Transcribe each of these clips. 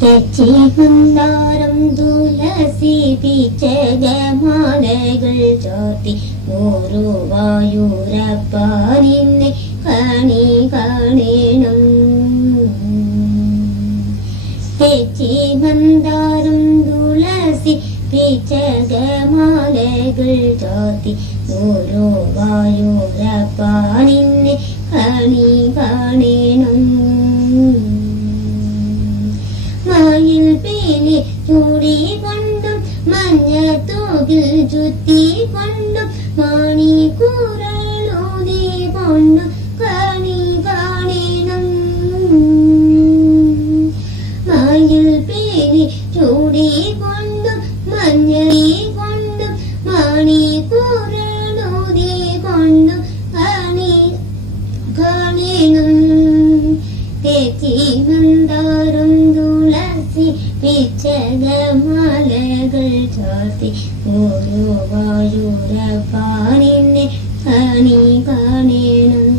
തെച്ചിമന്ദാരം തുളസി പിച്ചകമാലകൾ ചോർത്തി ഗുരുവായൂരപ്പ നിന്നെ കണി കാണണം. തെച്ചിമന്ദാരം തുളസി പിച്ചകമാലകൾ ചോർത്തി ഗുരുവായൂരപ്പ നിന്നെ കണി കാണണം. മയിൽ പീലി ചൂടിക്കൊണ്ടും മഞ്ഞത്തൂകിൽ ചുറ്റിക്കൊണ്ടും മണിക്കൂറൂതി കൊണ്ടും കണി കാണണം. മയിൽ പീലി ചൂടിക്കൊണ്ടും മഞ്ഞളി കൊണ്ടും മണിക്കൂറൂതി കൊണ്ടും കണി കാണണം. തെച്ചിമന്ദാരം തുളസി പിച്ചകമാലകൾ ചോർത്തി ഗുരുവായൂരപ്പ നിന്നെ കണി കാണണം.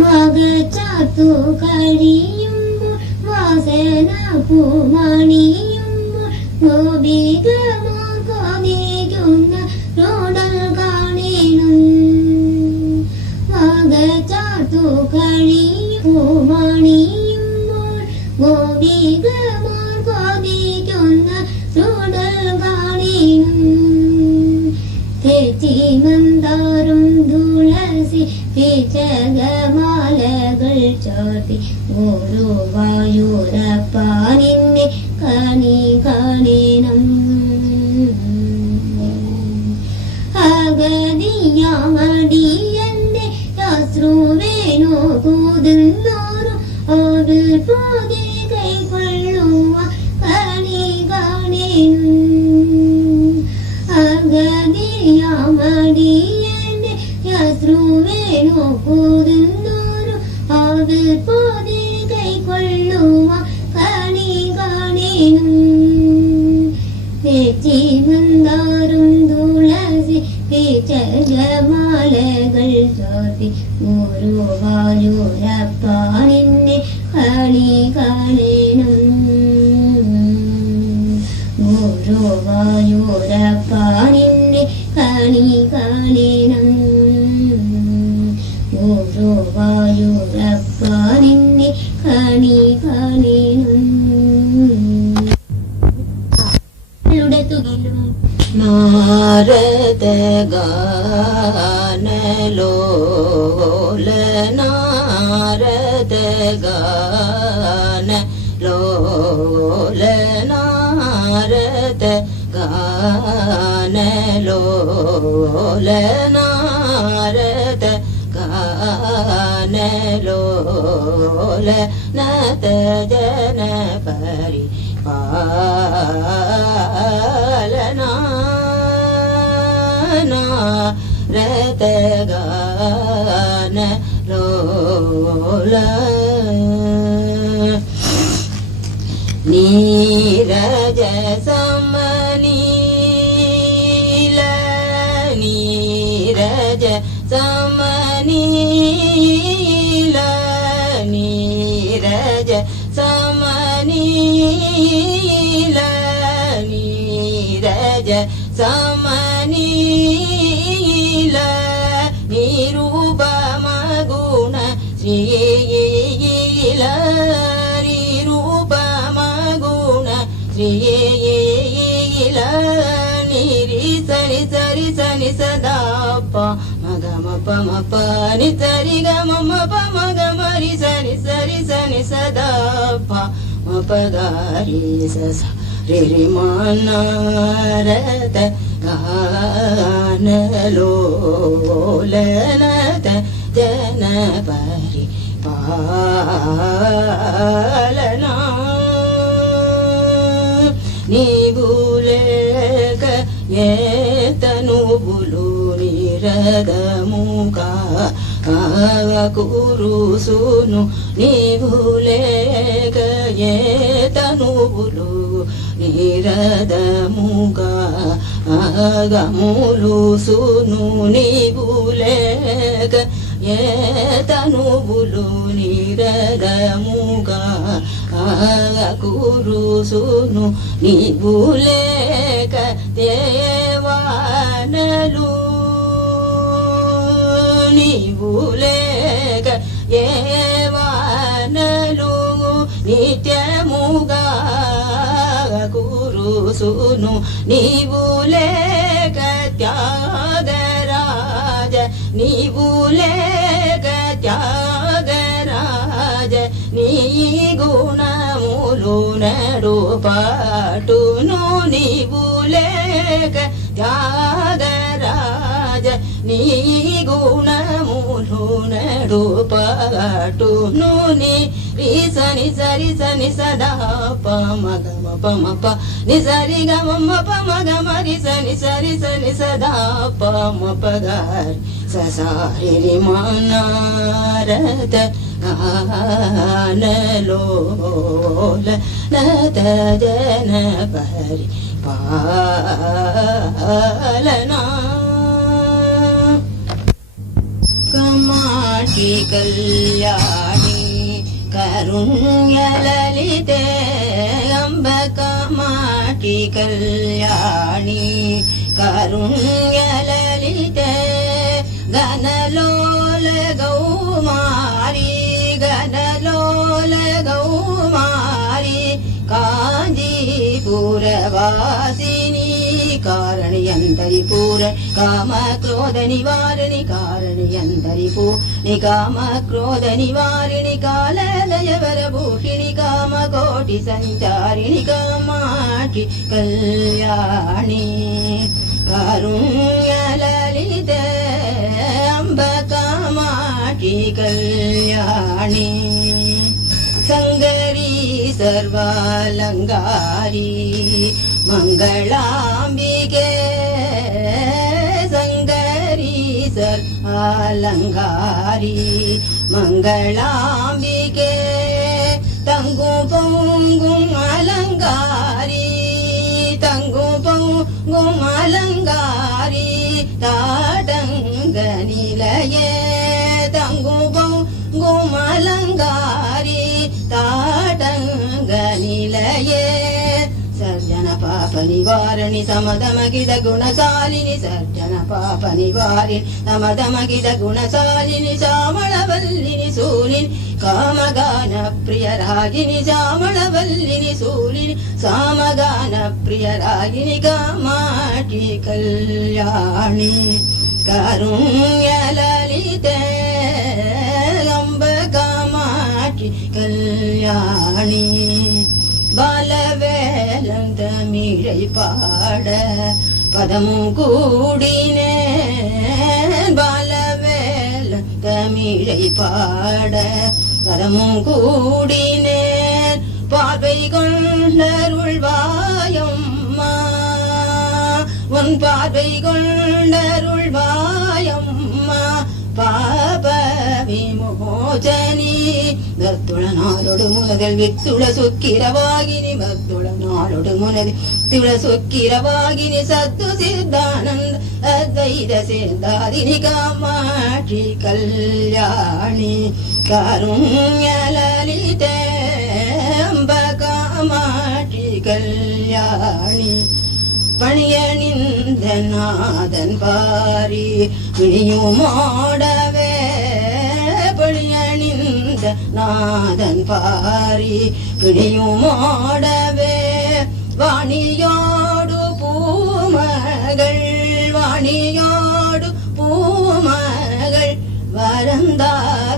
മകച്ചാത്തു കഴിയുമ്പോൾ വാസന പൂമണിയുമ്പോൾ ഗോപികമാർ കൊതിക്കുന്ന റോഡൽ കാണണം. മകച്ചാത്തു കഴിയുമ്പോൾ മണിയുമ്പോൾ ഗോപികമാർ കൊതിക്കുന്ന റോഡൽ കാണണം. തെച്ചിമന്ദാരം തുളസി പിച്ചകമാലകൾ ചോർത്തി ഗുരുവായൂരപ്പ നിന്നെ കണി കാണണം. അഗതിയാമടിയന്റെ അശ്രുവേണു കൂതുന്നോറും അത് പോതെ കൈക്കൊള്ളുക കണി കാണണം. അഗതിയാമടിയന്റെ അശ്രുവേണു കൂതുന്നോറും അത് പോതെ കൈക്കൊള്ളുക കണി കാണണം. തെച്ചിമന്ദാരം തുളസി പിച്ചകമാലകൾ ചോർത്തി ഗുരുവായൂരപ്പ നിന്നെ കണി കാണണം. ഗുരുവായൂരപ്പ നിന്നെ കണി കാണണം. ഗുരുവായൂരപ്പ നിന്നെ കണി കാണണം. നാരദ ഗാനലോല നാരദ ഗാനലോല നാരദ ഗാനലോല നാരദ ഗാനലോല നത ജന പരി പാലനാ നാരദ ഗാനലോല നീരജ സമനീല നീരജ സമനീല നീരജ സമനീല നീരജ സമനീല നിരൂപമഗുണ ശ്രീല നിരൂപമഗുണ ശ്രീല നിരി സരി സരി സനി സദാപ മഗമ പമ പനി സരി ഗമ പമ ഗമരി സനി സരി സനി സദാപ മപഗാരി സസ രി മാനരത ഗാനലോലനത ജന പരി പാലനാ నీవులేక ఏతనుబులు నిరదముగా కురుసును నీవులేక ఏతనుబులు నిరదముగా గములు సును నీవులేక ఏతనుబులు నిర ఎదముగ కురుసును నీవులేక దేవానలు నీవులేక ఏవానలు నిత్యముగా కురుసును నీవులేక త్యాగరాజ నీవులేక త్యాగరాజ నీ గుణములు నడుపాటును నీవులేక త్యాగరాజ నీ గుణములు నడుపాటును నీ రిసని సరి సని సదా పమగమ పమప నిసరి గమ పమగమ రిసని సరి సని సదా పమ పగారి ససారి మనారత గానలోల నత జన పరి పాలనా కమాటి కళ్యాణి కరుణ్యలలితే అంబ కమాటి కళ్యాణి కరుణ్యలలితే గణలోల గౌమారి గణలోల గౌమారి కాంజీపురవాసిని కారణియంతరి పూర కామ క్రోధ నివారిణి కారణియంతరి పూని కామ క్రోధ నివారిణి కాలదయవర భూషిణి కామ కోటి సంచారిణి కామాటి కళ్యాణి కారుణ్యలలిత అంబ కామాటి కళ్యాణి సంగరీ సర్వాలంగారి మంగళాంబికే సంగరీ సర్వాలంగారి మంగళాంబికే தங்கு பொங்கும் அலங்காரி தங்கு பொங்கும் அலங்காரி தாடங்க நிலையே தங்கு பொங்கும் அலங்காரி தாடங்க நிலையே சர்ஜன பாப நிவாரணி சமதமகித குணசாலினி சர்ஜன பாப நிவாரிணி சமதமகித குணசாலினி சாமளவல்லினி சூலினி காமகான பிரியராகினி சாமளவல்லினி சூலினி சாமகான பிரியராகினி காமாட்டி கல்யாணி கருண்யலலிதே அம்ப காமாட்டி கல்யாணி பாலவேலம் தமிழை பாட பதமும் கூடினே பாலவேலம் தமிழை பாட பதமும் கூடினே பார்வை கொண்டருள்வாயம்மா உன் பார்வை கொண்டருள்வாயம்மா பாப விமோச்சனி பக்துள நாளொடு முனதில் வித்துள சுக்கிரவாகினி பக்துள நாளொடு முனதில் வித்துள சுக்கிரவாகினி சத்து சித்தானந்த அத்வைத சித்தாதினி காமாட்சி கல்யாணி கருண்யலலிதே அம்ப காமாட்சி கல்யாணி பணியணிந்த நாதன் பாரி விழியுமோடவே பணியணிந்த நாதன் பாரி விழியுமோடவே வாணியோடு பூமகள் வாணியோடு பூமகள் வரந்தா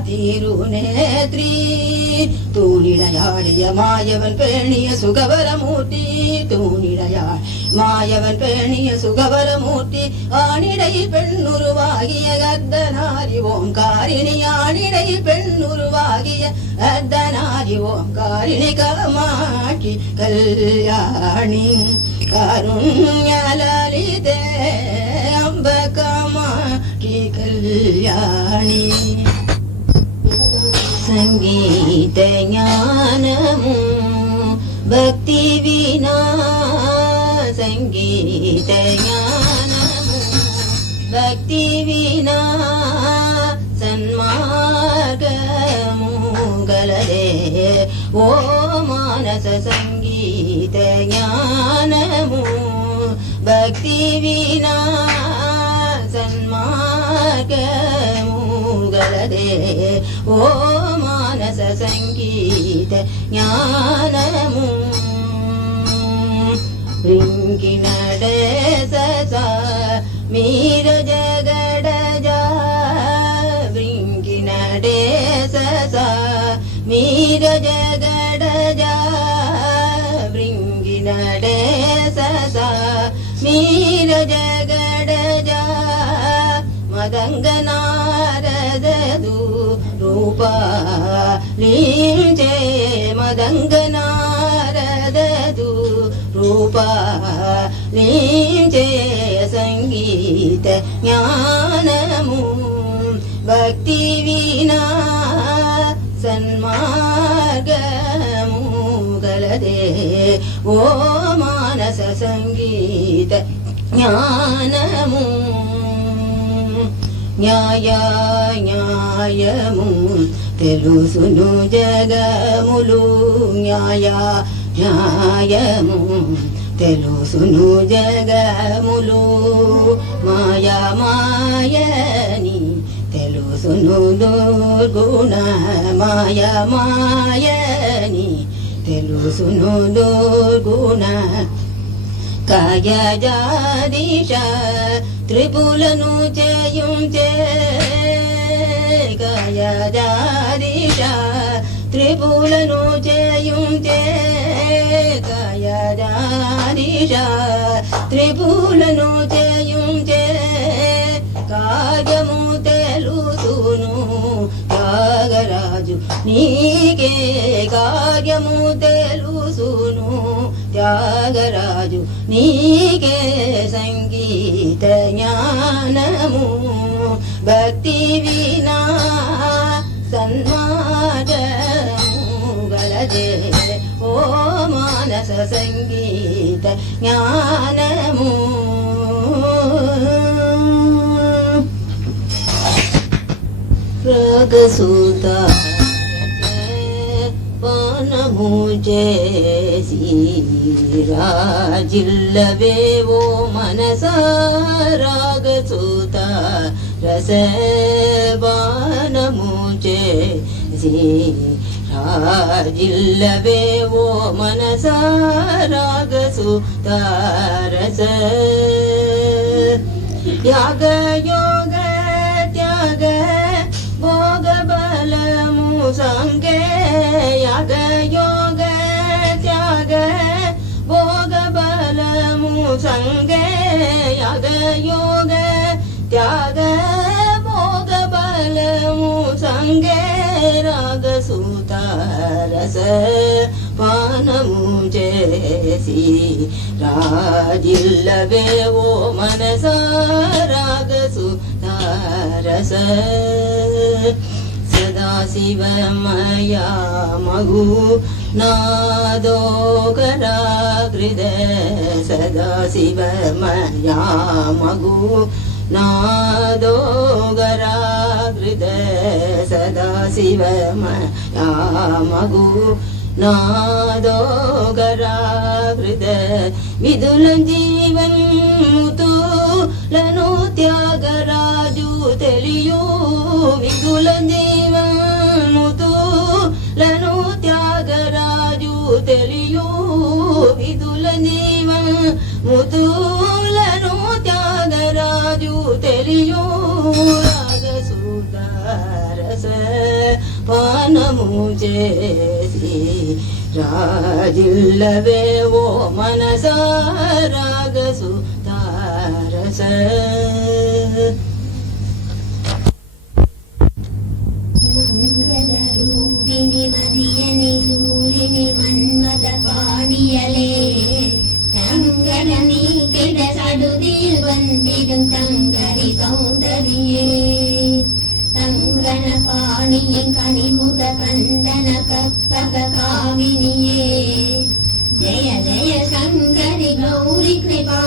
திருநேத்ரி தூணிடையாடிய மாயவன் பேணிய சுகவரமூர்த்தி தூணிடையாள் மாயவன் பேணிய சுகவரமூர்த்தி ஆணிடையில் பெண்ணுருவாகிய கர்த்தனாரி ஓங்காரிணி ஆணிடையில் பெண்ணுருவாகிய கர்த்தனாரி ஓங்காரிணி காமாட்சி கல்யாணி கருண்யலலிதே அம்ப காமாட்சி கல்யாணி సంగీత జ్ఞానము భక్తి వినా సంగీత జ్ఞానము భక్తి వినా సన్మార్గము గల ఓ మానస సంగీత జ్ఞానము భక్తి వినా సన్మార్గము గలదే ఓ మానస సంగీత జ్ఞానము రింకినడే ససా మీర జగడజా రింకినడే ససా మీర జగడజా రింకినడే ససా మీర జగడజా మదంగనారదదు రూపా లీంచే మదంగనారదదు రూపా లీంచే సంగీత జ్ఞానము భక్తి వినా సన్మార్గము గలదే ఓ మానస సంగీత జ్ఞానము న్యాయము తెలుసును జగములు న్యాయము తెలుసును జగములు మాయని తెలుసును దుర్గుణ మాయని తెలుసును దుర్గుణ కాయజాదిష త్రిపులను చేయుంచే కాయజాదిష త్రిపులను చేయుంచే కాయజాదిష త్రిపులను చేయుంచే కార్యము తెలుసును త్యాగరాజు నీకే కార్యము తెలుసును త్యాగరాజు నీకే సంగీత జ్ఞానము భక్తి వినా సన్మార్గము గలదే ఓ మానస సంగీత జ్ఞానము రాగసూత పానము చేసి రాజిల్లవేవో మనస రాగసూత రసపానము చేసి రాజిల్లవేవో మనస రాగసూత రస యాగ యోగ త్యాగ భోగ బలము సంగే యాగ యోగ త్యాగ భోగ బలము సంగే యాగ యోగ త్యాగ భోగ బలము సంగే రాగసూత రస పానము చేసి రాజిల్లవేవో మనస రాగసూత రస సదాశివమయా మగు నాదోకరా హృదయ సదాశివమయా మగు నాదోగరా హృదయ సదాశివమయా మగు నాదోగరా హృదయ విదుల జీవన్ముతులను త్యాగరాజు తెలియు విదుల జీవన్ముతులను త్యాగరాజు తెలియు విదుల జీవన్ముతులను త్యాగరాజు తెలియు రాగసూత రస పానము చేసి రాజిల్లవేవో మనస రాగసూత రస మంగళరూపిణి మదియని సూరిని మన్మద పాడియలే தங்கடனி கிட சடுதியில் வந்திடும் தங்கரி சௌந்தரியே தங்கன பாணியின் கனிமுக கந்தன கற்பக காமினியே ஜெய ஜெய சங்கரி கௌரி கிருபா